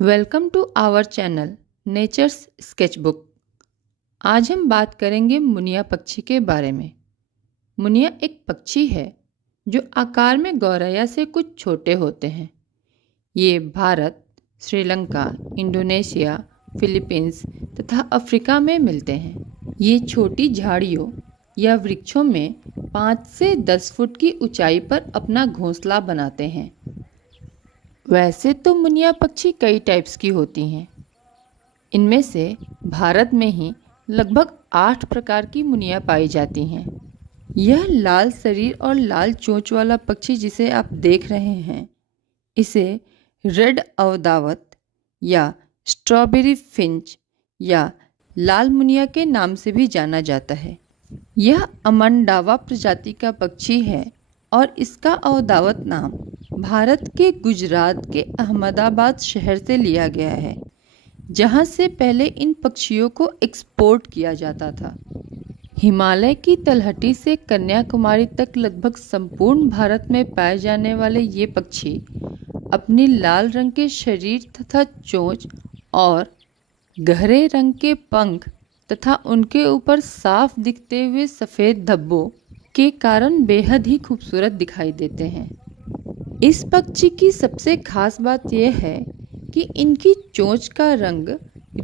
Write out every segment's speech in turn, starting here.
Welcome to our channel Nature's Sketchbook. आज हम बात करेंगे मुनिया पक्षी के बारे में। मुनिया एक पक्षी है जो आकार में गौरैया से कुछ छोटे होते हैं। ये भारत, श्रीलंका, इंडोनेशिया, फिलीपींस तथा अफ्रीका में मिलते हैं। ये छोटी झाड़ियों या वृक्षों में 5 से 10 फुट की ऊंचाई पर अपना घोंसला बनाते हैं। वैसे तो मुनिया पक्षी कई टाइप्स की होती हैं। इनमें से भारत में ही लगभग 8 प्रकार की मुनिया पाई जाती हैं। यह लाल शरीर और लाल चोंच वाला पक्षी जिसे आप देख रहे हैं, इसे रेड अवदावत या स्ट्रॉबेरी फिंच या लाल मुनिया के नाम से भी जाना जाता है। यह अमंडावा प्रजाति का पक्षी है और इसका अवदावत नाम भारत के गुजरात के अहमदाबाद शहर से लिया गया है, जहाँ से पहले इन पक्षियों को एक्सपोर्ट किया जाता था। हिमालय की तलहटी से कन्याकुमारी तक लगभग संपूर्ण भारत में पाए जाने वाले ये पक्षी अपनी लाल रंग के शरीर तथा चोंच और गहरे रंग के पंख तथा उनके ऊपर साफ दिखते हुए सफ़ेद धब्बों के कारण बेहद ही खूबसूरत दिखाई देते हैं। इस पक्षी की सबसे खास बात यह है कि इनकी चोंच का रंग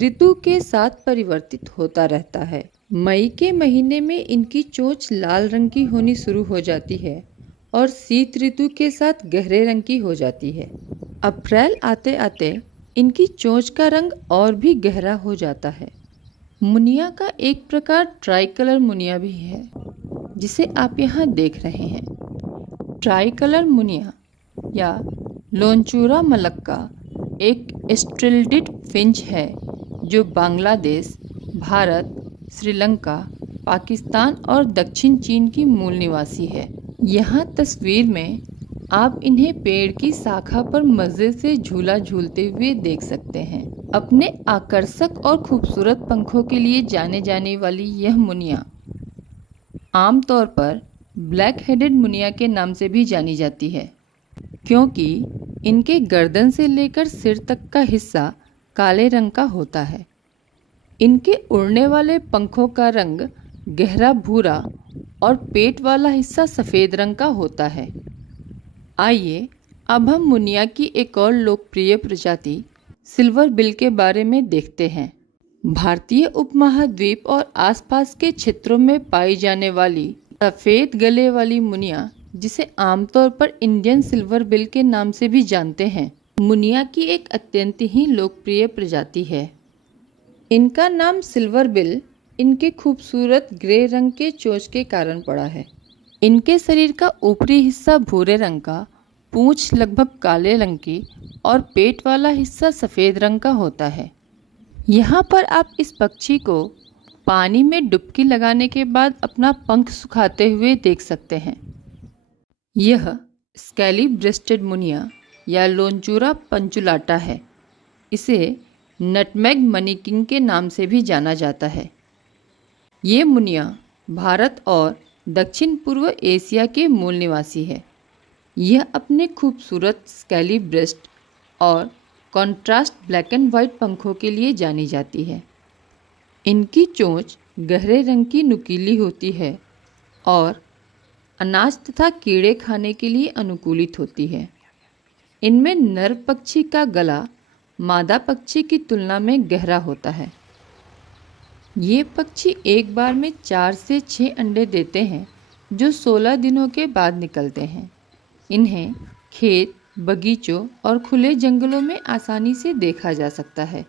ऋतु के साथ परिवर्तित होता रहता है। मई के महीने में इनकी चोंच लाल रंग की होनी शुरू हो जाती है और शीत ऋतु के साथ गहरे रंग की हो जाती है। अप्रैल आते आते इनकी चोंच का रंग और भी गहरा हो जाता है। मुनिया का एक प्रकार ट्राई कलर मुनिया भी है, जिसे आप यहाँ देख रहे हैं। ट्राई कलर मुनिया या लोनचूरा मलक्का एक एस्ट्रिल्डिड फिंच है जो बांग्लादेश, भारत, श्रीलंका, पाकिस्तान और दक्षिण चीन की मूल निवासी है। यहाँ तस्वीर में आप इन्हें पेड़ की शाखा पर मज़े से झूला झूलते हुए देख सकते हैं। अपने आकर्षक और खूबसूरत पंखों के लिए जाने जाने वाली यह मुनिया आमतौर पर ब्लैक हेडेड मुनिया के नाम से भी जानी जाती है, क्योंकि इनके गर्दन से लेकर सिर तक का हिस्सा काले रंग का होता है। इनके उड़ने वाले पंखों का रंग गहरा भूरा और पेट वाला हिस्सा सफ़ेद रंग का होता है। आइए अब हम मुनिया की एक और लोकप्रिय प्रजाति सिल्वर बिल के बारे में देखते हैं। भारतीय उपमहाद्वीप और आसपास के क्षेत्रों में पाई जाने वाली सफ़ेद गले वाली मुनिया, जिसे आमतौर पर इंडियन सिल्वर बिल के नाम से भी जानते हैं, मुनिया की एक अत्यंत ही लोकप्रिय प्रजाति है। इनका नाम सिल्वर बिल इनके खूबसूरत ग्रे रंग के चोंच के कारण पड़ा है। इनके शरीर का ऊपरी हिस्सा भूरे रंग का, पूंछ लगभग काले रंग की और पेट वाला हिस्सा सफ़ेद रंग का होता है। यहाँ पर आप इस पक्षी को पानी में डुबकी लगाने के बाद अपना पंख सुखाते हुए देख सकते हैं। यह स्केली ब्रेस्टेड मुनिया या लोनचूरा पंचुलाटा है। इसे नटमेग मनी किंग के नाम से भी जाना जाता है। ये मुनिया भारत और दक्षिण पूर्व एशिया के मूल निवासी है। यह अपने खूबसूरत स्केली ब्रेस्ट और कॉन्ट्रास्ट ब्लैक एंड वाइट पंखों के लिए जानी जाती है। इनकी चोंच गहरे रंग की नुकीली होती है और अनाज तथा कीड़े खाने के लिए अनुकूलित होती है। इनमें नर पक्षी का गला मादा पक्षी की तुलना में गहरा होता है। ये पक्षी एक बार में 4 से 6 अंडे देते हैं, जो 16 दिनों के बाद निकलते हैं। इन्हें खेत, बगीचों और खुले जंगलों में आसानी से देखा जा सकता है।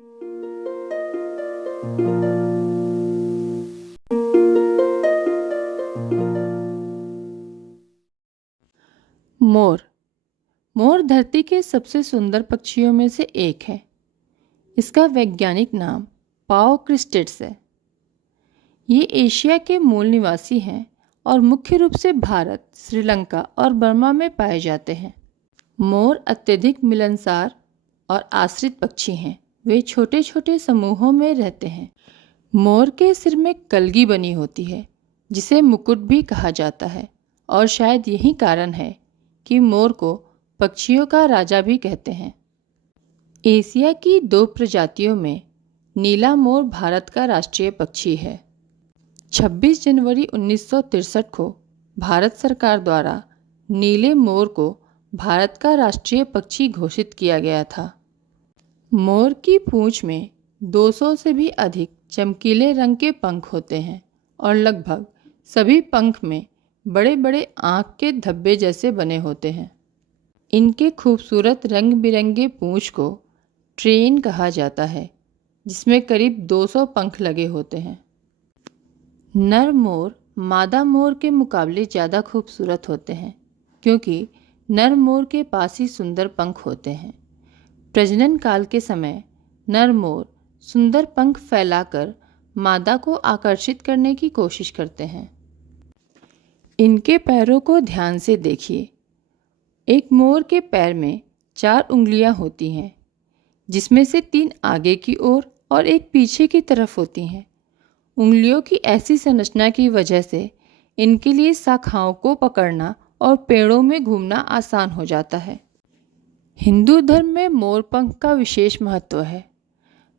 मोर। मोर धरती के सबसे सुंदर पक्षियों में से एक है। इसका वैज्ञानिक नाम पाओ क्रिस्टेट्स है। ये एशिया के मूल निवासी हैं और मुख्य रूप से भारत, श्रीलंका और बर्मा में पाए जाते हैं। मोर अत्यधिक मिलनसार और आश्रित पक्षी हैं। वे छोटे छोटे समूहों में रहते हैं। मोर के सिर में कलगी बनी होती है, जिसे मुकुट भी कहा जाता है, और शायद यही कारण है कि मोर को पक्षियों का राजा भी कहते हैं। एशिया की 2 प्रजातियों में नीला मोर भारत का राष्ट्रीय पक्षी है। 26 जनवरी 1963 को भारत सरकार द्वारा नीले मोर को भारत का राष्ट्रीय पक्षी घोषित किया गया था। मोर की पूंछ में 200 से भी अधिक चमकीले रंग के पंख होते हैं और लगभग सभी पंख में बड़े बड़े आँख के धब्बे जैसे बने होते हैं। इनके खूबसूरत रंग बिरंगे पूंछ को ट्रेन कहा जाता है, जिसमें करीब 200 पंख लगे होते हैं। नर मोर मादा मोर के मुकाबले ज़्यादा खूबसूरत होते हैं, क्योंकि नर मोर के पास ही सुंदर पंख होते हैं। प्रजनन काल के समय नर मोर सुंदर पंख फैलाकर मादा को आकर्षित करने की कोशिश करते हैं। इनके पैरों को ध्यान से देखिए। एक मोर के पैर में 4 उंगलियां होती हैं, जिसमें से 3 आगे की ओर और एक पीछे की तरफ होती हैं। उंगलियों की ऐसी संरचना की वजह से इनके लिए शाखाओं को पकड़ना और पेड़ों में घूमना आसान हो जाता है। हिंदू धर्म में मोर पंख का विशेष महत्व है।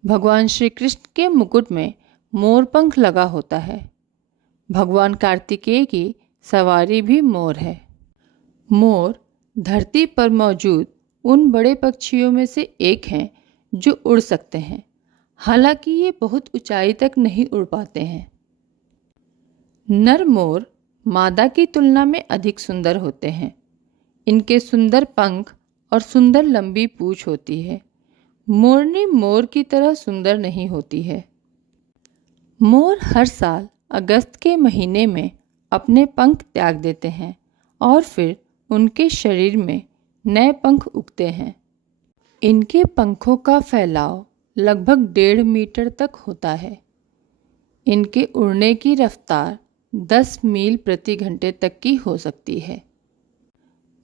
भगवान श्री कृष्ण के मुकुट में मोर पंख लगा होता है। भगवान कार्तिकेय की सवारी भी मोर है। मोर धरती पर मौजूद उन बड़े पक्षियों में से एक हैं जो उड़ सकते हैं, हालांकि ये बहुत ऊंचाई तक नहीं उड़ पाते हैं। नर मोर मादा की तुलना में अधिक सुंदर होते हैं। इनके सुंदर पंख और सुंदर लंबी पूंछ होती है। मोरनी मोर की तरह सुंदर नहीं होती है। मोर हर साल अगस्त के महीने में अपने पंख त्याग देते हैं और फिर उनके शरीर में नए पंख उगते हैं। इनके पंखों का फैलाव लगभग 1.5 मीटर तक होता है। इनके उड़ने की रफ्तार 10 मील प्रति घंटे तक की हो सकती है।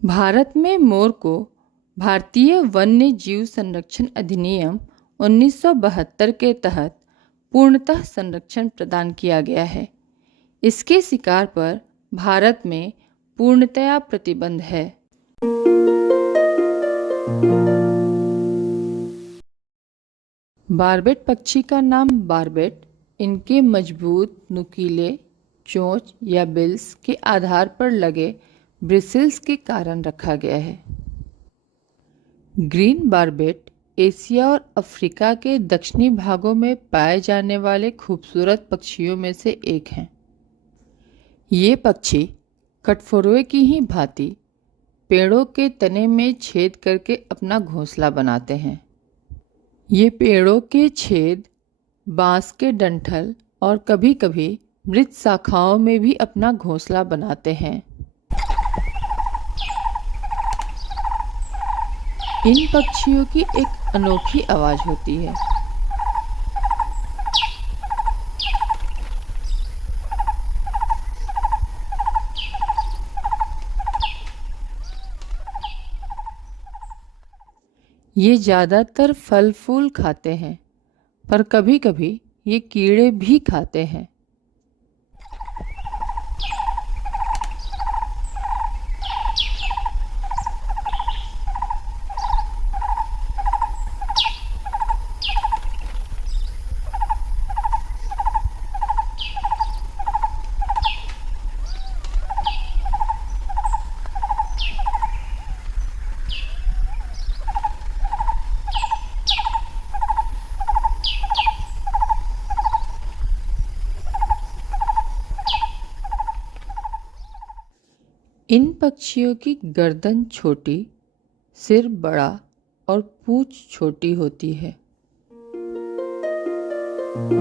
भारत में मोर को भारतीय वन्य जीव संरक्षण अधिनियम 1972 के तहत पूर्णतः संरक्षण प्रदान किया गया है। इसके शिकार पर भारत में पूर्णतया प्रतिबंध है। बार्बेट पक्षी का नाम बार्बेट इनके मजबूत नुकीले चोंच या बिल्स के आधार पर लगे ब्रिसल्स के कारण रखा गया है। ग्रीन बार्बेट एशिया और अफ्रीका के दक्षिणी भागों में पाए जाने वाले खूबसूरत पक्षियों में से एक हैं। ये पक्षी कठफोरुए की ही भांति पेड़ों के तने में छेद करके अपना घोंसला बनाते हैं। ये पेड़ों के छेद, बांस के डंठल और कभी-कभी मृत शाखाओं में भी अपना घोंसला बनाते हैं। इन पक्षियों की एक अनोखी आवाज होती है। ये ज़्यादातर फल फूल खाते हैं, पर कभी-कभी ये कीड़े भी खाते हैं। इन पक्षियों की गर्दन छोटी, सिर बड़ा और पूंछ छोटी होती है। सनबर्ड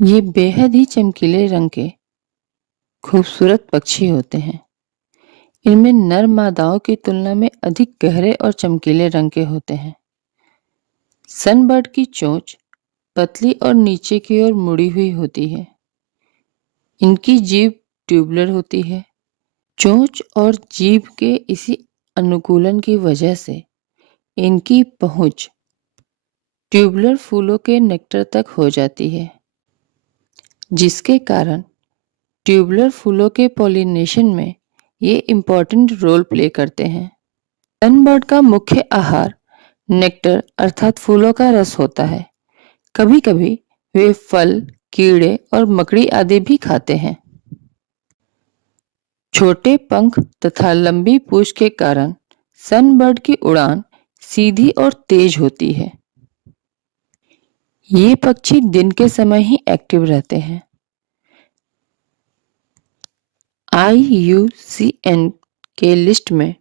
ये बेहद ही चमकीले रंग के खूबसूरत पक्षी होते हैं। इनमें नर मादाओं की तुलना में अधिक गहरे और चमकीले रंग के होते हैं। सनबर्ड की चोंच पतली और नीचे की ओर मुड़ी हुई होती है। इनकी जीभ ट्यूबुलर होती है। चोंच और जीभ के इसी अनुकूलन की वजह से इनकी पहुंच ट्यूबुलर फूलों के नेक्टर तक हो जाती है, जिसके कारण ट्यूबुलर फूलों के पॉलिनेशन में ये इम्पोर्टेंट रोल प्ले करते हैं। सनबर्ड का मुख्य आहार नेक्टर अर्थात फूलों का रस होता है। कभी कभी वे फल, कीड़े और मकड़ी आदि भी खाते हैं। छोटे पंख तथा लंबी पूंछ के कारण सनबर्ड की उड़ान सीधी और तेज होती है। ये पक्षी दिन के समय ही एक्टिव रहते हैं। IUCN के लिस्ट में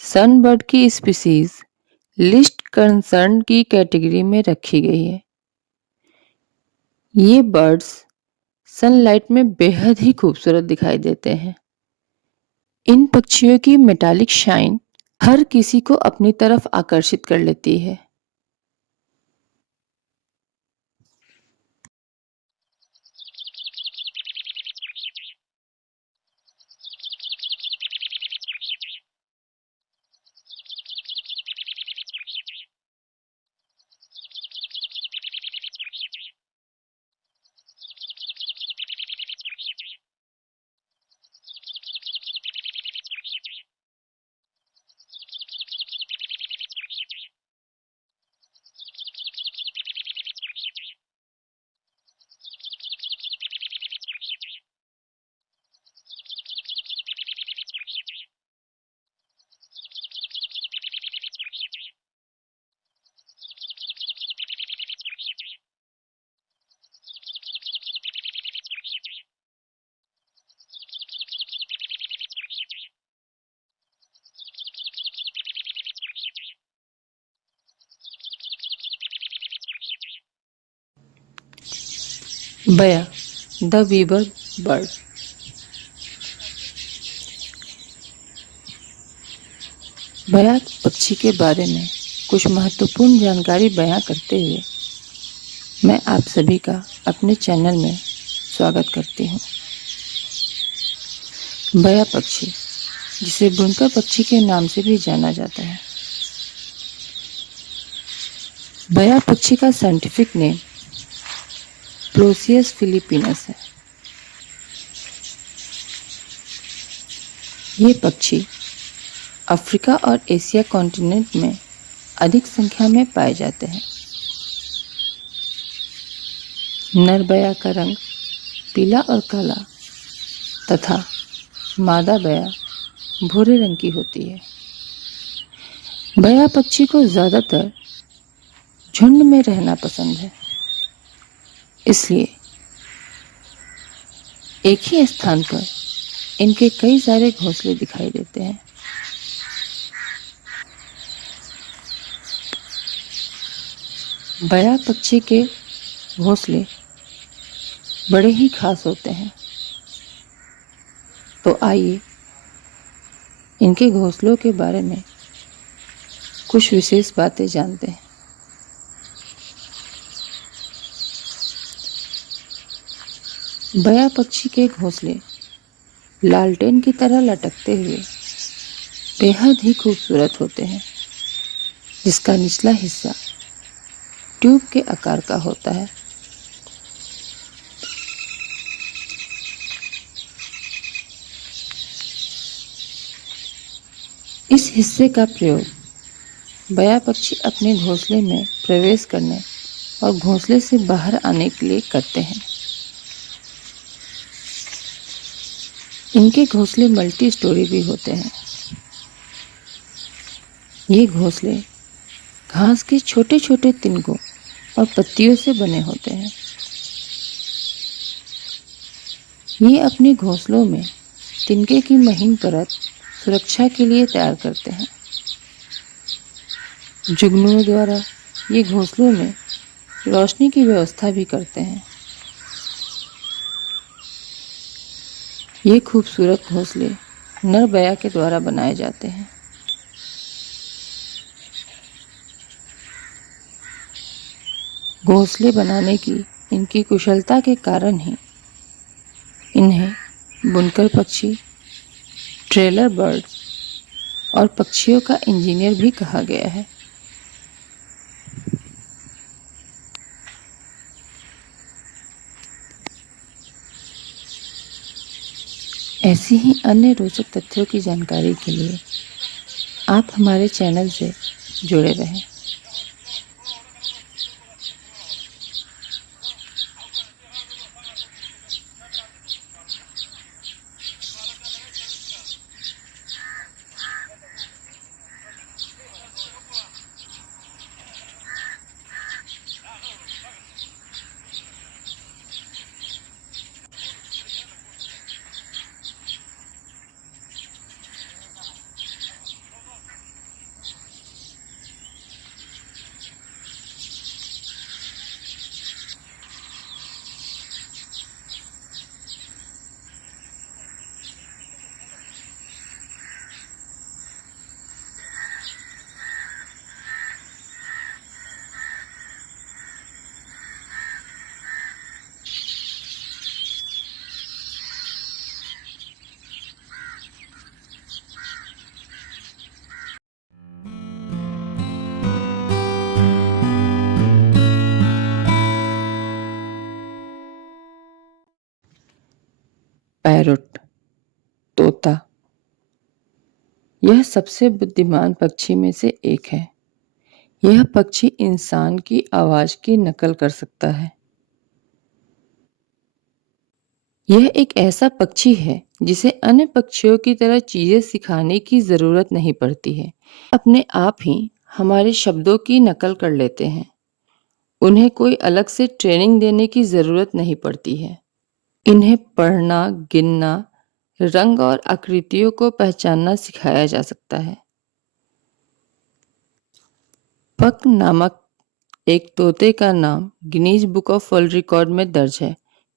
सनबर्ड की स्पीसीज लिस्ट कंसर्न की कैटेगरी में रखी गई है। ये बर्ड्स सनलाइट में बेहद ही खूबसूरत दिखाई देते हैं। इन पक्षियों की मेटालिक शाइन हर किसी को अपनी तरफ आकर्षित कर लेती है। बया द वीवर बर्ड। बया पक्षी के बारे में कुछ महत्वपूर्ण जानकारी बयां करते हुए मैं आप सभी का अपने चैनल में स्वागत करती हूँ। बया पक्षी, जिसे बुनकर पक्षी के नाम से भी जाना जाता है। बया पक्षी का साइंटिफिक नेम प्लोसियस फिलिपिनस है। ये पक्षी अफ्रीका और एशिया कॉन्टिनेंट में अधिक संख्या में पाए जाते हैं। नर बया का रंग पीला और काला तथा मादा बया भूरे रंग की होती है। बया पक्षी को ज़्यादातर झुंड में रहना पसंद है, इसलिए एक ही स्थान पर इनके कई सारे घोंसले दिखाई देते हैं। बया पक्षी के घोंसले बड़े ही खास होते हैं, तो आइए इनके घोंसलों के बारे में कुछ विशेष बातें जानते हैं। बया पक्षी के घोंसले लालटेन की तरह लटकते हुए बेहद ही खूबसूरत होते हैं, जिसका निचला हिस्सा ट्यूब के आकार का होता है। इस हिस्से का प्रयोग बया पक्षी अपने घोंसले में प्रवेश करने और घोंसले से बाहर आने के लिए करते हैं। इनके घोंसले मल्टी स्टोरी भी होते हैं। ये घोंसले घास के छोटे छोटे तिनकों और पत्तियों से बने होते हैं। ये अपने घोंसलों में तिनके की महीन परत सुरक्षा के लिए तैयार करते हैं। जुगनुओं द्वारा ये घोंसलों में रोशनी की व्यवस्था भी करते हैं। ये खूबसूरत घोंसले नर बया के द्वारा बनाए जाते हैं। घोंसले बनाने की इनकी कुशलता के कारण ही इन्हें बुनकर पक्षी, ट्रेलर बर्ड और पक्षियों का इंजीनियर भी कहा गया है। ऐसी ही अन्य रोचक तथ्यों की जानकारी के लिए आप हमारे चैनल से जुड़े रहें। पैरोट, तोता, यह सबसे बुद्धिमान पक्षी में से एक है। यह पक्षी इंसान की आवाज की नकल कर सकता है। यह एक ऐसा पक्षी है जिसे अन्य पक्षियों की तरह चीजें सिखाने की जरूरत नहीं पड़ती है। अपने आप ही हमारे शब्दों की नकल कर लेते हैं। उन्हें कोई अलग से ट्रेनिंग देने की जरूरत नहीं पड़ती है। इन्हें पढ़ना, गिनना, रंग और आकृतियों को पहचानना सिखाया जा सकता है। पक नामक एक तोते का नाम Guinness book of world record में दर्ज है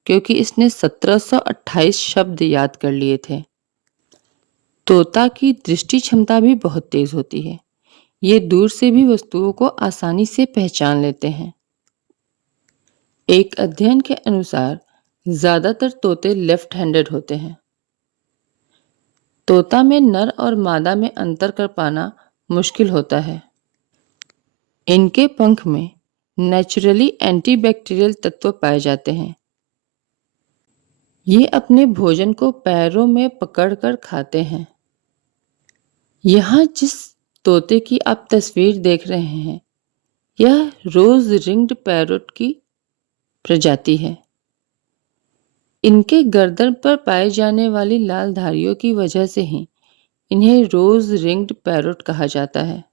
क्योंकि इसने 1728 शब्द याद कर लिए थे। तोता की दृष्टि क्षमता भी बहुत तेज होती है। ये दूर से भी वस्तुओं को आसानी से पहचान लेते हैं। एक अध्ययन के अनुसार ज्यादातर तोते लेफ्ट हैंडेड होते हैं। तोता में नर और मादा में अंतर कर पाना मुश्किल होता है। इनके पंख में नेचुरली एंटीबैक्टीरियल तत्व पाए जाते हैं। ये अपने भोजन को पैरों में पकड़कर खाते हैं। यहाँ जिस तोते की आप तस्वीर देख रहे हैं, यह रोज रिंग्ड पैरोट की प्रजाति है। इनके गर्दन पर पाए जाने वाली लाल धारियों की वजह से ही इन्हें रोज रिंग्ड पैरोट कहा जाता है।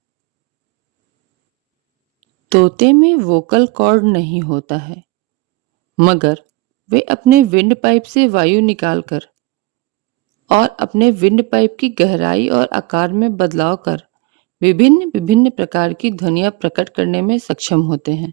तोते में वोकल कॉर्ड नहीं होता है, मगर वे अपने विंड पाइप से वायु निकालकर और अपने विंड पाइप की गहराई और आकार में बदलाव कर विभिन्न विभिन्न प्रकार की ध्वनियां प्रकट करने में सक्षम होते हैं।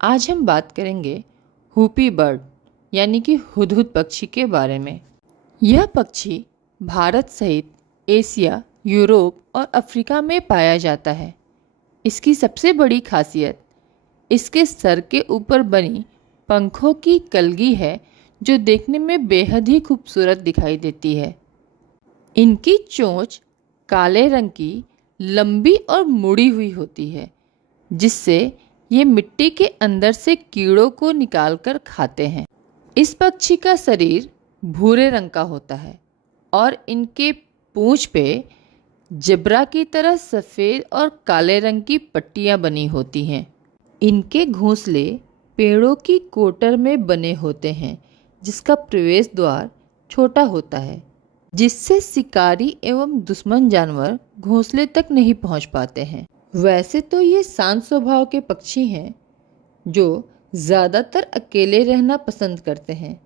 आज हम बात करेंगे हुपी बर्ड यानी कि हुदहुद पक्षी के बारे में। यह पक्षी भारत सहित एशिया, यूरोप और अफ्रीका में पाया जाता है। इसकी सबसे बड़ी खासियत इसके सर के ऊपर बनी पंखों की कलगी है जो देखने में बेहद ही खूबसूरत दिखाई देती है। इनकी चोंच काले रंग की लंबी और मुड़ी हुई होती है, जिससे ये मिट्टी के अंदर से कीड़ों को निकालकर खाते हैं। इस पक्षी का शरीर भूरे रंग का होता है और इनके पूंछ पे जेब्रा की तरह सफ़ेद और काले रंग की पट्टियां बनी होती हैं। इनके घोंसले पेड़ों की कोटर में बने होते हैं, जिसका प्रवेश द्वार छोटा होता है, जिससे शिकारी एवं दुश्मन जानवर घोंसले तक नहीं पहुंच पाते हैं। वैसे तो ये शांत स्वभाव के पक्षी हैं जो ज़्यादातर अकेले रहना पसंद करते हैं,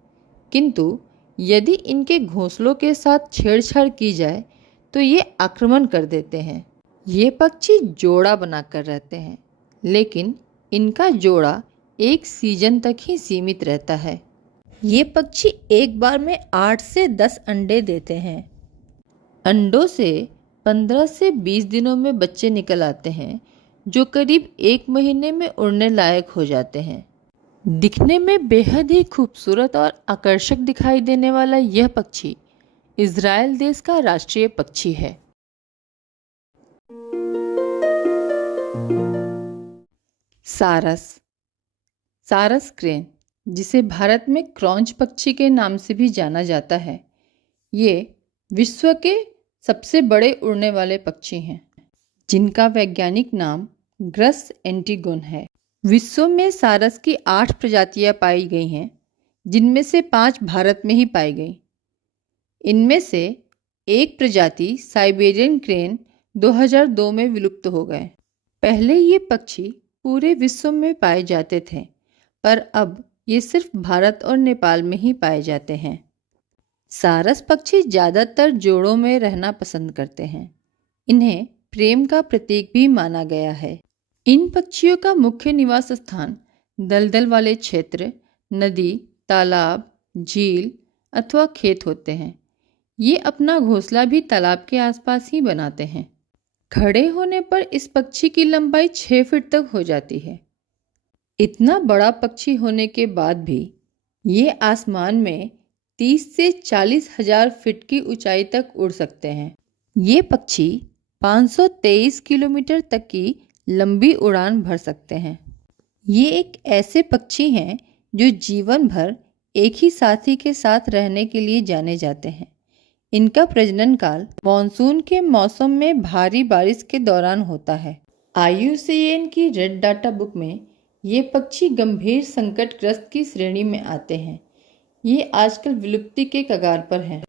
किंतु यदि इनके घोंसलों के साथ छेड़छाड़ की जाए तो ये आक्रमण कर देते हैं। ये पक्षी जोड़ा बनाकर रहते हैं, लेकिन इनका जोड़ा एक सीजन तक ही सीमित रहता है। ये पक्षी एक बार में 8 से 10 अंडे देते हैं। अंडों से 15 से 20 दिनों में बच्चे निकल आते हैं, जो करीब 1 महीने में उड़ने लायक हो जाते हैं। दिखने में बेहद ही खूबसूरत और आकर्षक दिखाई देने वाला यह पक्षी इज़राइल देश का राष्ट्रीय पक्षी है। सारस क्रेन, जिसे भारत में क्रॉन्च पक्षी के नाम से भी जाना जाता है, ये विश्व के सबसे बड़े उड़ने वाले पक्षी हैं, जिनका वैज्ञानिक नाम ग्रस एंटीगोन है। विश्व में सारस की 8 प्रजातियां पाई गई हैं, जिनमें से 5 भारत में ही पाई गई। इनमें से एक प्रजाति साइबेरियन क्रेन 2002 में विलुप्त हो गए। पहले ये पक्षी पूरे विश्व में पाए जाते थे, पर अब ये सिर्फ भारत और नेपाल में ही पाए जाते हैं। सारस पक्षी ज़्यादातर जोड़ों में रहना पसंद करते हैं। इन्हें प्रेम का प्रतीक भी माना गया है। इन पक्षियों का मुख्य निवास स्थान दलदल वाले क्षेत्र, नदी, तालाब, झील अथवा खेत होते हैं। ये अपना घोंसला भी तालाब के आसपास ही बनाते हैं। खड़े होने पर इस पक्षी की लंबाई 6 फीट तक हो जाती है। इतना बड़ा पक्षी होने के बाद भी ये आसमान में 30 से 40 हजार फीट की ऊंचाई तक उड़ सकते हैं। ये पक्षी 523 किलोमीटर तक की लंबी उड़ान भर सकते हैं। ये एक ऐसे पक्षी हैं जो जीवन भर एक ही साथी के साथ रहने के लिए जाने जाते हैं। इनका प्रजनन काल मॉनसून के मौसम में भारी बारिश के दौरान होता है। IUCN की रेड डाटा बुक में ये पक्षी गंभीर संकटग्रस्त की श्रेणी में आते हैं। ये आजकल विलुप्ति के कगार पर हैं।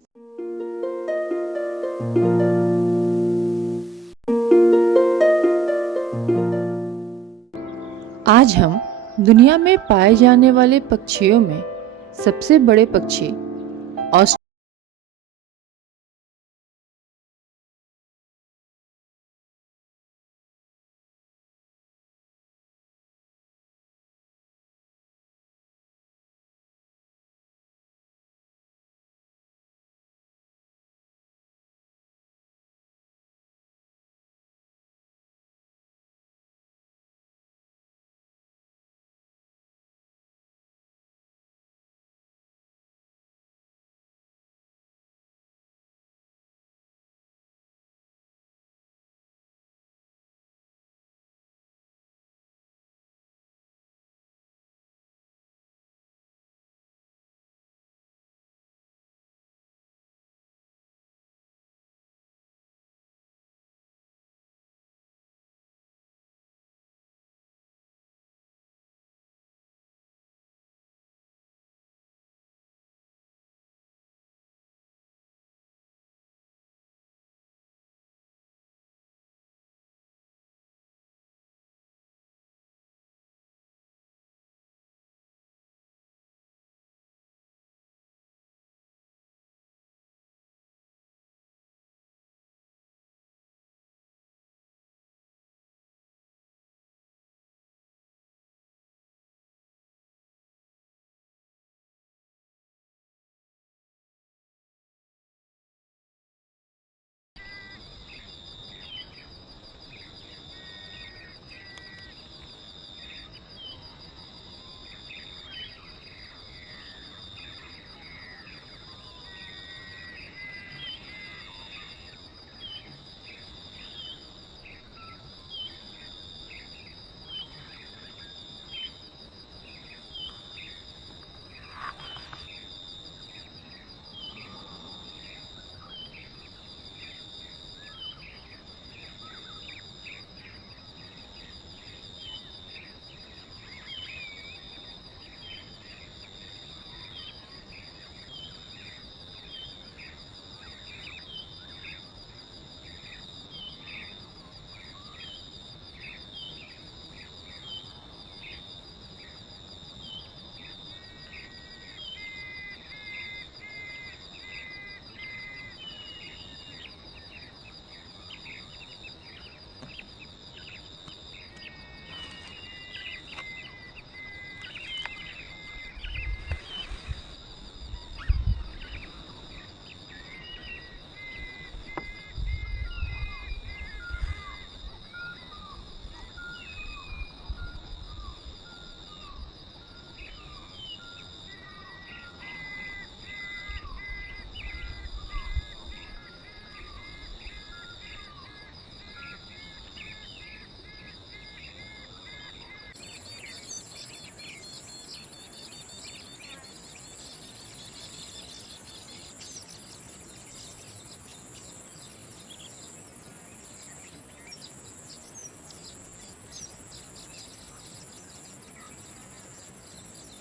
आज हम दुनिया में पाए जाने वाले पक्षियों में सबसे बड़े पक्षी